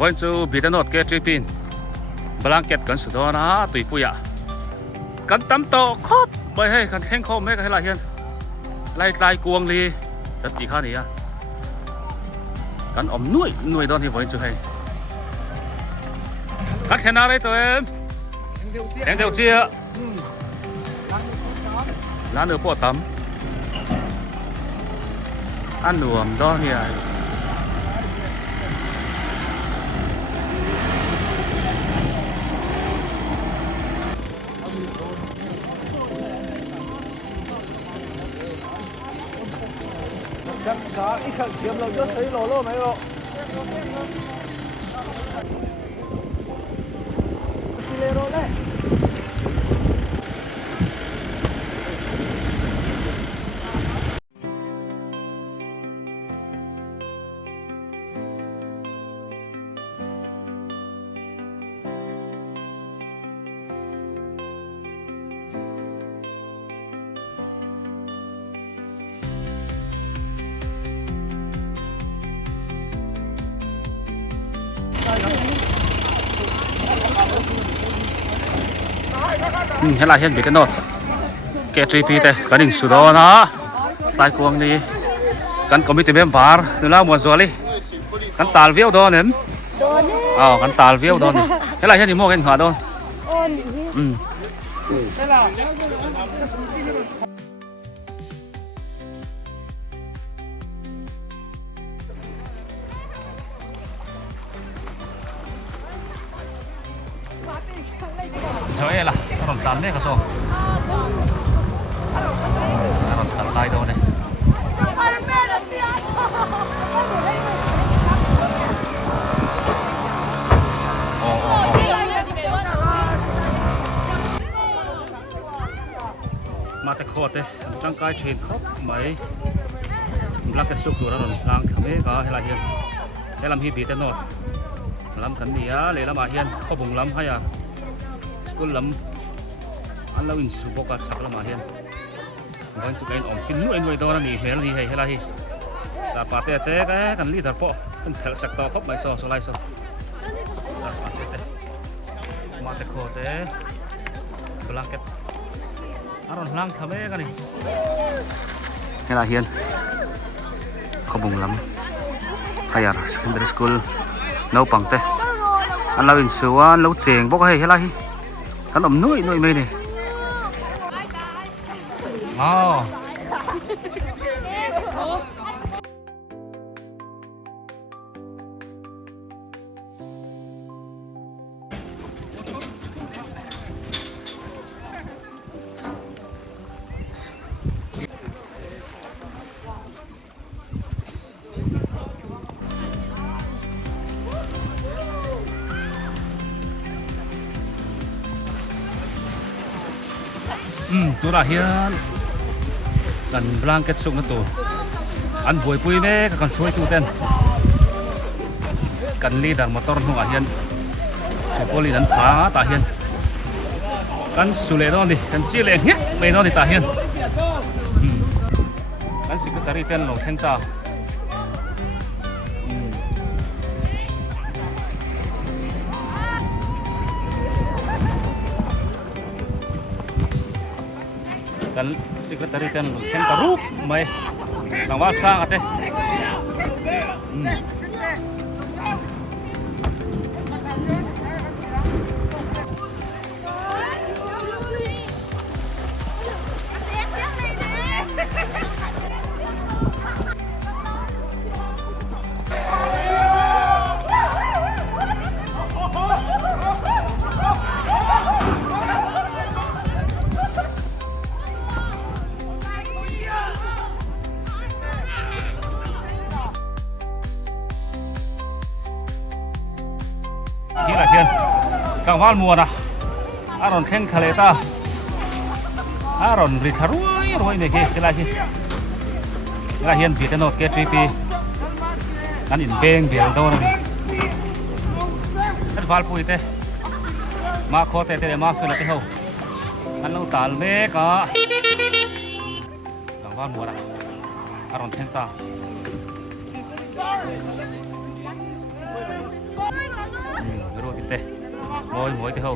วันจูบีดนอดเกตรีปินบลังเกตกันสุดนะตุยปุยะกันตั้มโตครบไปให้กันแข่งคอมแม่กันให้ลายเฮียนไล่กวงลีจะตีข้านี่อ่ะกันอมนุ่ยตอนที่วันจูให้กันแข่งอะไรตัวเองแข่งเดียวเจี๊ยร้านเนื้อปอดตั้มอันหลวมดอกเนี่ยจังกาอีกขัดเทียมเราจะใส่โลโล่ไหมลูกกิเลโรเล่ให้ลายเฮียนบีดนอดเกตรีพีแต่กันหนึ่งสุดนะลายกวงนี่กันคอมมิตี้เมมเบอร์นี่ละมวนสวลีกันตาลเวียวดอนเนี่ยกันตาลเวียวดอนนี่ให้ลายเฮียนนี่โม่กันหัวดอนเฉยล่ะถนนสานเมฆกระโซถนนสานใต้โดนเลยมาแต่โคตรเลยจังกายเทรนครบไหมรักกระสุกตัวถนนทางขมิ้นก็ให้ลายเฮียนให้ลำฮีบีแต่นอดลำขันเหนียเลยลำมาเฮียนเข้าบุงลำให้อ่ะก็ลำอันเราอินสุบกัดชักลำมาเฮียนวันสุดเป็นอมกินนู่นตัวนั่นนี่เฮลที่ให้ละที่สาปาเตะกันลีดร์ปอกันเทลสักต่อครบไม่โซ่ไล่โซ่สาปาเตะมาเตะโคเตะบลังเก็ตอารมณ์ลังทำเองกันนี่ให้ละเฮียนเขาบุงลำขยันสกินเดอร์สคูลน้าปังเตะอันเราอินสุว่าเราเจ๋งบอกให้ละที่กันอมนุ่ยไม่เนี่ยอ๋อตัวละเฮียนกันบลังเก็ตสุกนั่นตัวอันบวยปุยแม่กันช่วยตัวเต้นกันลีดร์มอเตอร์หัวเฮียนสุโขลีนั้นพาตาเฮียนกันสุเลนอนดิกันจีเลงเฮ้ยไม่นอนดิตาเฮียนกันสิบตารีเต้นลงเทนตากันสิกระตารีเต้นเห็นกระรูปไหมหลังว่าสร้างอะไรนี่แหละเพียนกลางวันมัวนะอารอนเข่งคาเลต้าอารอนริทารวยเนี่ยกี่อะไรที่อะไรเฮียนบีดนอดเกตรีปีนั่นอินเบงเบียร์โดนนั่นฟาลปุยเตะมาโคเตะมาฟิลเตะเขาอันเราตาลเมกะกลางวันมัวนะอารอนเข่งตา รู้ติเตมอยมอยที่เฮา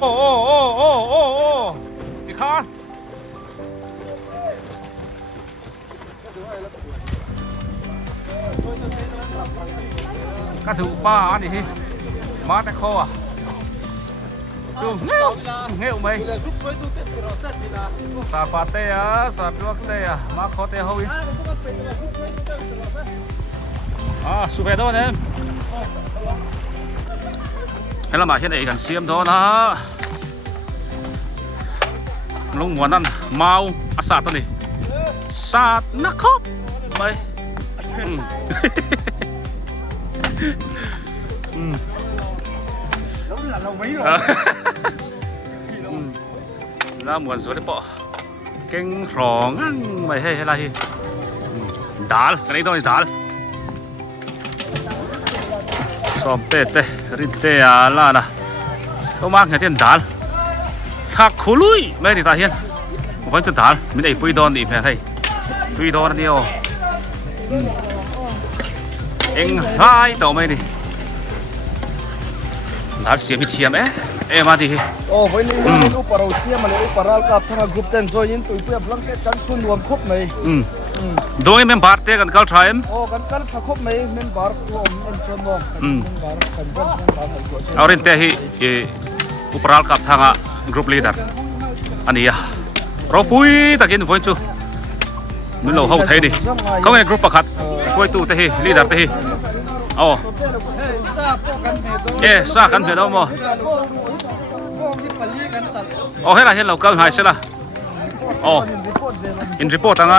โอ้อีกครั้งก็ถือป้าอันนี้มาแต่คอซูเงี้ยวไหมซาฟาเตะซาปิวเตะมาคอเตะเฮาอีสุเฟโดเนี่ยให้เรามาเห็นไอ้กันเสียมโดนะลุงหัวนั่นเมาอาสาตัวนี้สาดนักคบไปแล้วเหมือนสวยเลยปะเก่งครองไม่ให้อะไรดาลกันนี้ต้องดาลสอบเตะรินเตะอะไรนะต้องมาแค่เตียนดาลถ้าคุลุยไม่ได้ตาเห็นผมจะดาลไม่ได้ปุยดอนอีแพ้ให้ปุยดอนเดียวเอ็งหายต่อไม่ดิดาลเสียพิธีไหมมาดิโอ้วันนี้อุปราเซียมาเลยอุปรากับทางกรุ๊ปเต้นจอยยินตุยเพื่อบลังเกตกันส่วนรวมครบไหมโดยเมมบาร์เตกันกัลทรายมโอ้กันครบไหมเมมบาร์รวมเอ็นชมองเอาเรนเตฮีอุปรากับทางกรุ๊ปลีดเดอร์อันนี้เราปุยตะกินฝนจูนี่เราเข้าไทยดิเขาเป็นกรุ๊ปประคัดช่วยตู้เตฮีลีดเดอร์เตฮีซากันเพื่อนเอามาให้เราเห็นเราเกินหายใช่ละอินรีพอร์ตยังไง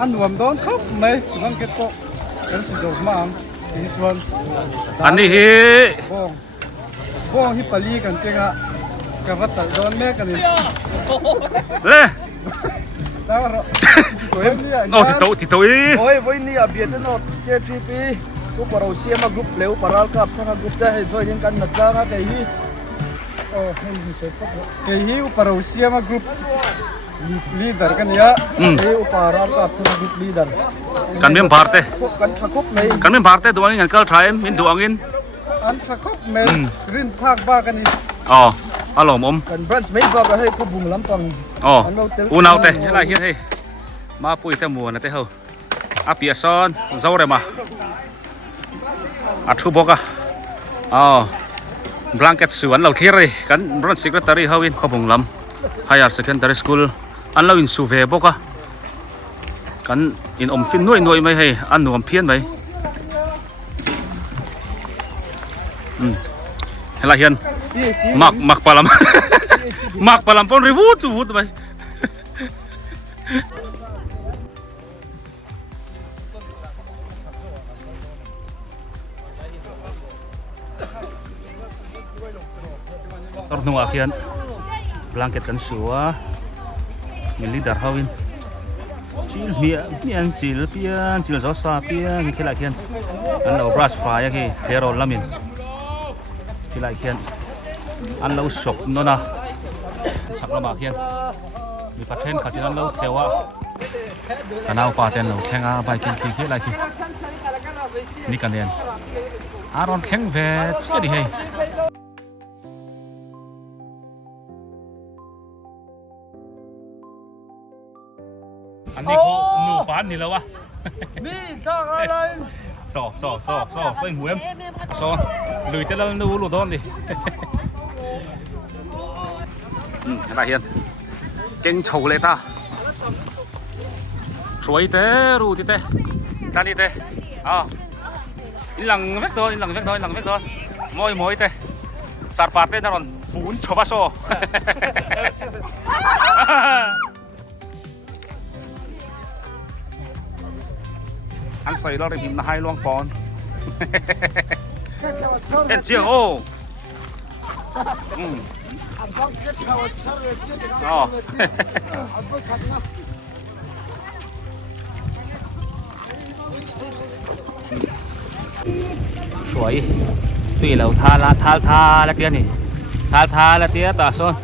อันรวมโดนครับไหมลังเกตโตกันสุดยอดมากอีกวันอันนี้พวกฮิปปาลีกันเจ้ากับวัดโดนแม่กันนี่เล่แล้วโอ้ติดตัวโอ้ยวันนี้อาเบียดนอตเจทีพีอุปราเซียมากรุ๊ปเลี้ยวปาราลกับทางกรุ๊ปจะให้ช่วยยิงกันนัดจ้าไก่ฮีโอ้ให้ดีสุดไก่ฮีอุปราเซียมากรุ๊ปลีดเดอร์กันเนี่ยอุปราลกับทางกรุ๊ปลีดเดอร์กันเมียมพาร์เต้กันชักคบไหมกันเมียมพาร์เต้ตัวนี้กันเกิลทรายมินดูอังอินอันชักคบไหมรินภาคบ้ากันนี่อารมณ์กันบรันช์ไม่บอกให้ขบุงลำตังอูนาวเต้ยังไงเฮียให้มาปุยเตมัวนะเต้เฮาอาเปียซอนเจ้าเรมาอัดทุบกะบลังเกตสวนเราที่ไรกันบรันซิกเรตารีเฮาวินขบุงลำไฮยาร์เซคันดารีสคูลอันเราอินสูเวบกะกันอินอมฟินนุ่ยไม่ให้อันหนุ่มเพี้ยนไหมเฮลาเฮียนมักปลาลำมักปลาลำปนรีวูดไป ตร์นัวเขียนบลังเก็ตกันสัวมีลีดเดอร์เฮาวินจิลเมียนจิลเปียนจิลซอสเปียนมีขี้ไหลเขียนอันเราบรัชฟรายกี่เทโรลามินขี้ไหลเขียนอันเราศพนั่นนะชักละมาเขียนมีประเทศขัดที่นั่นเราเทวะกันเอาปาเตนเราแข่งอาไปกินขี้ไหลขี้นี่กันเรียนอารอนแข่งเวทเสียดีเฮอันนี้เขาหนูปานนี่แล้ววะนี่ทางอะไรซอใส่หัวซอลุยแต่ละนูรูดอนดิอะไรเฮียนเก่งโฉเลยตาสวยเต้รู้ที่เต้ตานี่เต้อินหลังเวกโดนมอยเต้สารพัดเต้นารอนฝูนชอบโซอันใส่เราได้พิมพ์ให้ล่วงปอนเป็นเจียงโอ้สวยตีเราทาละเตี้ยนี่ทาละเตี้ยตาซ้อน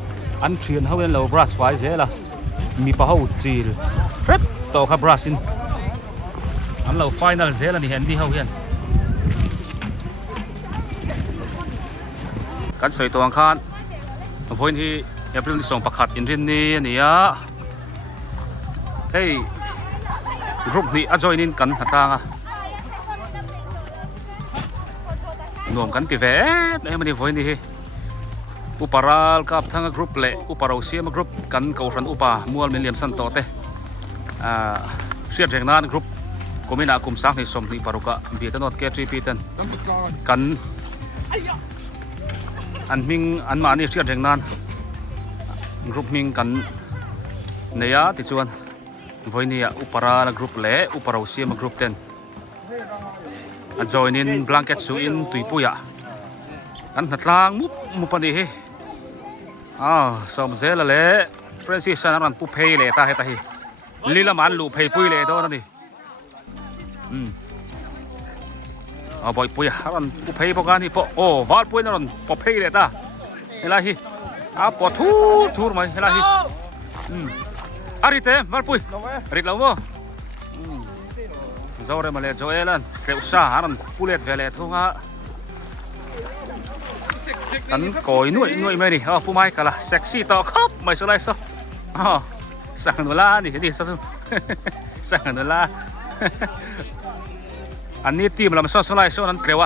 อันเชียนเขาเป็นเราบรัสไฟเสียละมีปะเขาจีลเร็บต่อขับบรัสินอันเราไฟนอลเสียละนี่เห็นดีเขาเห็นกันสวยตัวอังคารพอยที่เอพริลที่ส่งประคัดอินเทอร์นี่นี่อ่ะเฮ้ยรูปนี้อาจอยนินกันหัดทางอ่ะรวมกันติเวทเอ้มันนี่พอยนี่อุปาราลกับทั้งกรุ๊ปเล่อุปาราเซียมกรุ๊ปกันเกาชันอุปามัวมิลเลียมสันโตเตเสียแรงนานกรุ๊ปก็ไม่น่ากุมสักในสมนี่ปารุกะเบียดนอดเกตรีพีตันกันอันมิงอันมานี่เสียแรงนานกรุ๊ปมิงกันเนียติจวนพอยนี่อุปาราลกรุ๊ปเล่อุปาราเซียมกรุ๊ปเต็นอันจอยนินบลังเก็ตสูอินตุยปุยะอันหัดลางมุปนิเฮสมเซลเล่เฟรนซิสันรันปุเพย์เล่ตาเฮตาฮีลีละมันลูเพย์ปุยเล่โดนั่นดิบ่อยปุยรันปุเพย์พวกนี้โอ้วาลปุยนั่นปุเพย์เล่ตาเฮลาฮีปอทูร์ไหมเฮลาฮีอาริเต้วาลปุยริดแล้วมั้งจอเรมาเลจอเอลันเกลซ่ารันปุเลตเวเลทุ่งกันก่อยนุ่ยไม่ดิผู้ไม่กันละเซ็กซี่ต่อครับไม่สไลซ์สั่งหนูล่านี่ดิสั่งหนูล่าอันนี้ทีมเราไม่สไลซ์นั่นเกลียว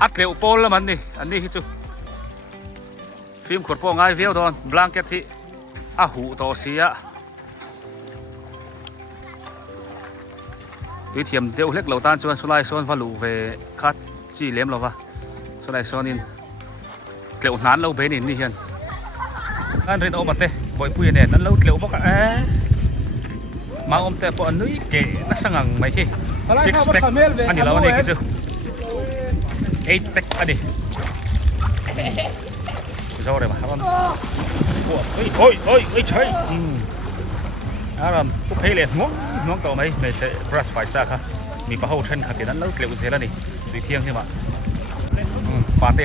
อัดเกลียวโปลแล้วมันนี่อันนี้ฮิจูฟิล์มขวดโป้ง่ายเวียวโดนบลังเก็ตที่หูต่อเสียวิธีเดียวเล็กเหล่าตานชวนสไลด์ชวนฟาลูเวคัดจีเลี้ยมเราวะสไลด์ชวนนินเกลียวนั้นเราเบนินนี่เฮียนอันเรียนออกมาเตะบ่อยปุยเนี่ยนั้นเราเกลียวบอกมาอมเตะปอนนุ้ยเก๋นักสังไม่ขี้ซิกแพคอันนี้เราอันนี้คือ8 packอันนี้จะเอาอะไรมาครับเฮ้ยใช่พวกเพลย์ง้วงต่อไหมไม่ใช่บรัสไฟซ่าครับมีปะเฮาเทนขัดที่นั้นแล้วเกลียวเสียแล้วนี่ดูเที่ยงที่มาฟาเต้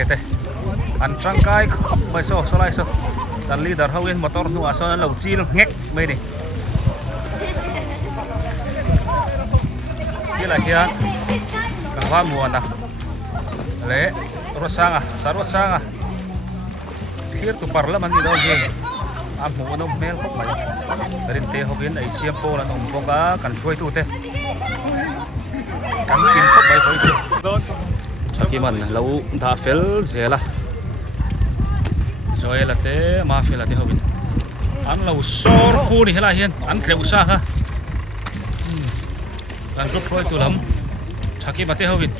อันจังกายไม่โซ่สไลด์โซ่ดันลีดเดอร์เฮาเวนมอเตอร์นัวโซ่นั้นเราจีนเง็กไม่ดิที่ไรเฮียกังวานมัวนะเละรถสร้างสารถสร้างเทียบตุปาร์ละมันนี่เราเองอาหมูนมเมลพวกมันรินเตะเขาเป็นไอเชียมโปแล้วนมพวกกันช่วยตู้เตะกันกินพวกใบไผ่เตะชักกี้มันเราด่าเฟลเสียละจอยละเตะมาเฟลละเตะเขาเป็นอันเราโซ่ฟูนี่เฮล่าเฮียนอันเกลียวซ่าค่ะกันกรุ๊ปช่วยตู้ลำชักกี้มาเตะเขาเป็น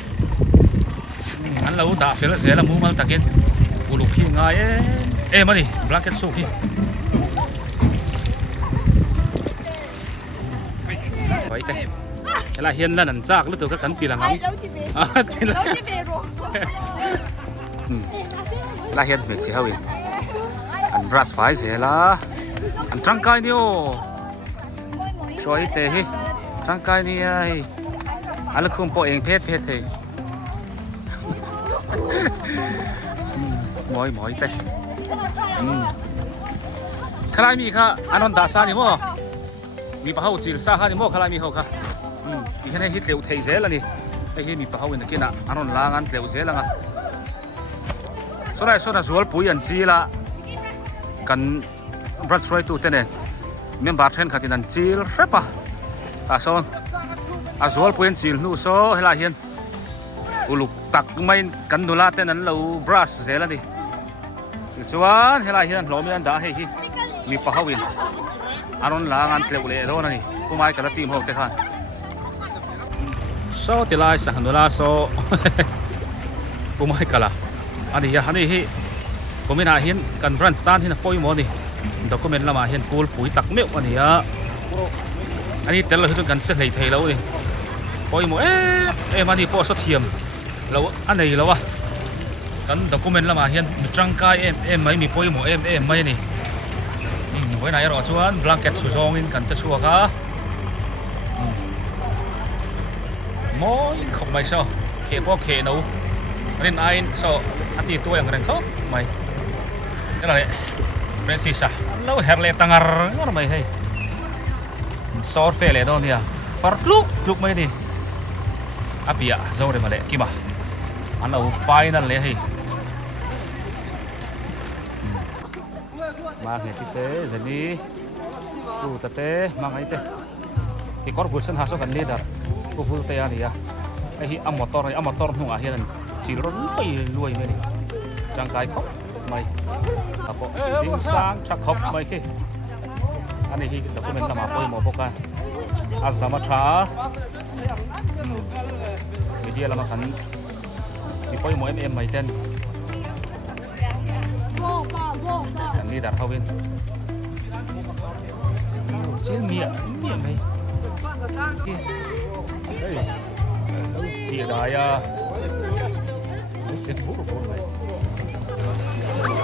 อันเราด่าเฟลเสียละมูมันตะเกียนกูลูกพี่ง่ายมาดิบลังเก็ตสู้พี่ไว้เตะเวลาเฮียนแล้วนั่นจากแล้วตัวก็กันปีละงั้นทีละเวลาเฮียนเหมือนเสียเอง brush phai zela an tangkai ni o choi te hi tangkai ni ai ala khum po eng phet the moi te khalai mi kha anon da sa ni mo mi pa hau chil sa ha ni mo khalai mi ho kha ti khen hi tleu thei zel ani ai hi mi pa hau in kina anon lang an tleu zel anga so na zual pui an chi la kan brush roi tu te ne member then khatin an chil repa ta son a zual pui an chil nu so hela hian uluk tak mai kan nula te nan lo brush zel ani chuan hela hian hlomi an da hei hi mi pa hau in anon lang an tleu le do na ni kumai kala team ho te khan so tilai sa nula so kumai kala ani ya hani hi komina hian kan brand stand hin poi mo ni document lama hian kul pui tak meu ani ya ani tel lo kan che lei thei lo ni poi mo mani po so thiam lo anei lo wa kan document lama hian mi tangkai em mai mi poi mo em mai ni voi nai ro chuan blanket su zong in kan che chua kha moi khop mai so ke po ke no rin ain so ati tu yang ren so mai ela le precisa lo herle tangar ngor mai hei sor fe le don dia far kluk mai ni apia zo re male kima an lo final le hei ma nge ti te zani tu ta te ma ngai te ki kor bulsan ha so kan leader ku fu te ani ya ai hi amator nu a hian chỉ ron bay lùi mày trang cái khóc mày apo ding sang chắc khóc mày kia anh ấy hi document làm apa mau bukan azama cha media làm kan di poi mau mày ten anh đi đặt hậu bên chiến miệng mày đây xì đài à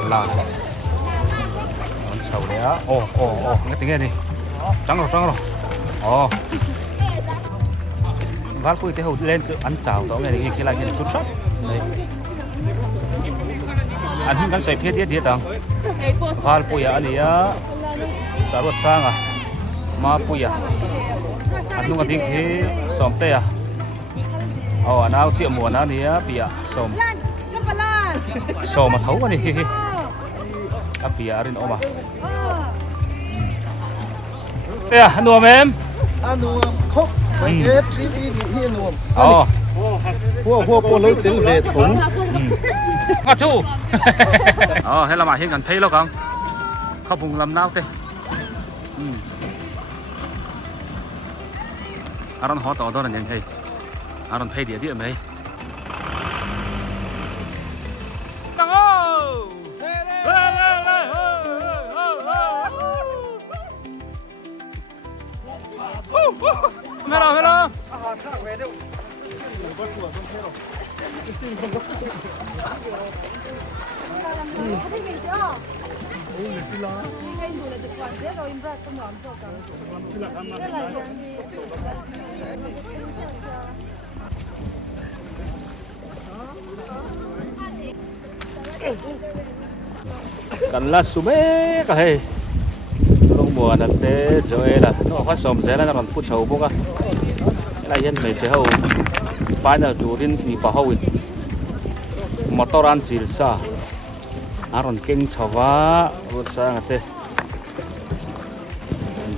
là con sầu đấy á nghe tiếng nghe đi trắng rồi vắt pui thế hậu lên chợ ăn chảo đó nghe đi kia lại chút chút này ăn hin kan sợi phết điết tang vắt pui à này á sao rồi sang à ma pui à ăn nung cái tiếng thế xóm tê à nào chuyện mùa nào này á bịa xóm mà thấu cái này bịa rin ôm à tê à nuông em nuông khóc mấy cái tri đi hi nuông hua po lấy tiếng về thủng ngắt chu hay là mà hiện gần thấy lo không không vùng làm nào tê aron hot order nan hei aron phei dia mai tango hello cần là sume cả hay không mùa đặt thế rồi là nó phát sòm thế là còn phút sầu bốc á là hiện mấy chế hậu phải là chủ đến thì bảo hậu motor an chil sa aron keng chawa ro sa ngate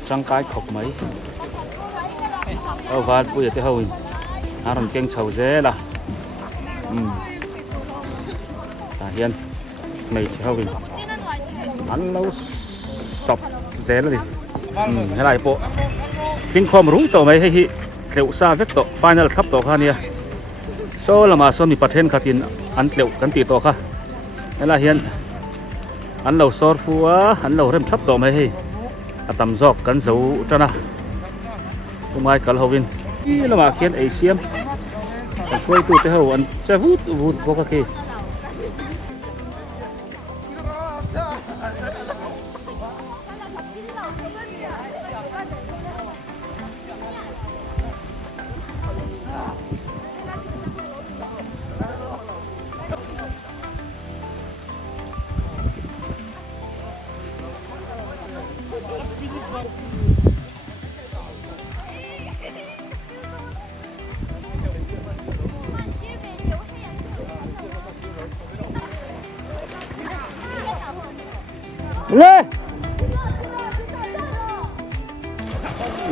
trang kai khop mai van pui te hậu aron keng chau je là hiện mấy chế hậu ăn lâu sập dễ là đi cái này bộ kinh khom rung tổ mấy hay liệu xa vết tổ final cup tổ kha nia so là mà son bị pathen khatin ăn liệu cắn tì tổ kha cái là hiện ăn lâu sor phua ăn lâu rem chắp tổ mấy hay tầm giọt cắn dấu cho na không ai cắn hậu viên là mà khiến Asian còn xuôi tu tới hậu ăn chơi vút vô các kỳ เลย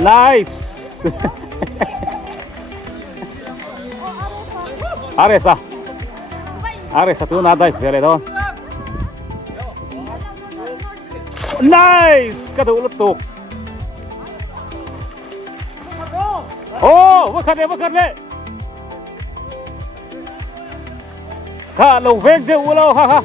nice Aresa tu nada veledon nice kadu lutuk oh wakat le ka lo vek de ulo ha